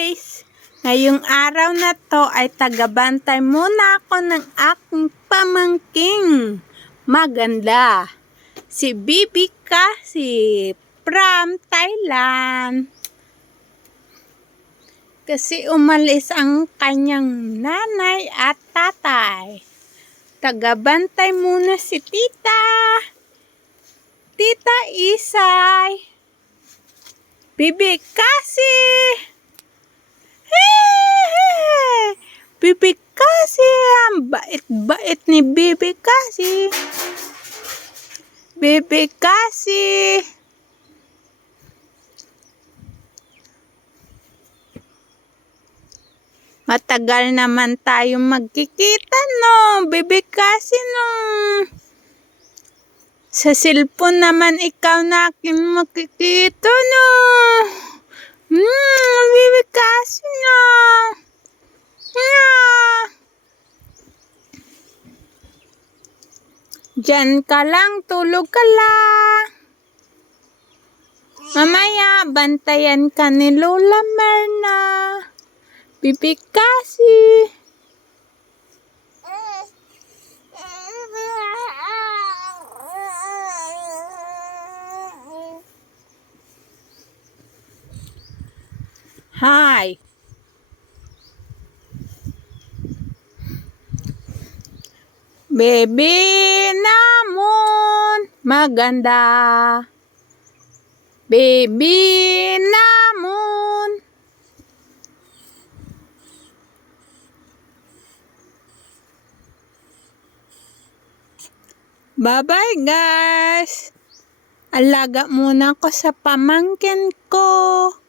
guys! Ngayong araw na to ay tagabantay muna ako ng aking pamangking maganda. Si Bibi kasi from Thailand. Kasi umalis ang kanyang nanay at tatay. Tagabantay muna si Tita. Tita Isay. Bibi kasi. Bibi kasi. Ang bait-bait ni Bibi kasi. Bibi kasi. Matagal naman tayong magkikita, no? Bibi kasi, no? Sa cellphone naman ikaw na aking makikita, no? Bibi kasi, no? Diyan ka lang, tulog ka lang. Mamaya, bantayan ka ni Lola Merna. Bibi kasi. Hi. Baby namon maganda. Baby namon. Bye-bye guys. Alaga muna ko sa pamangkin ko.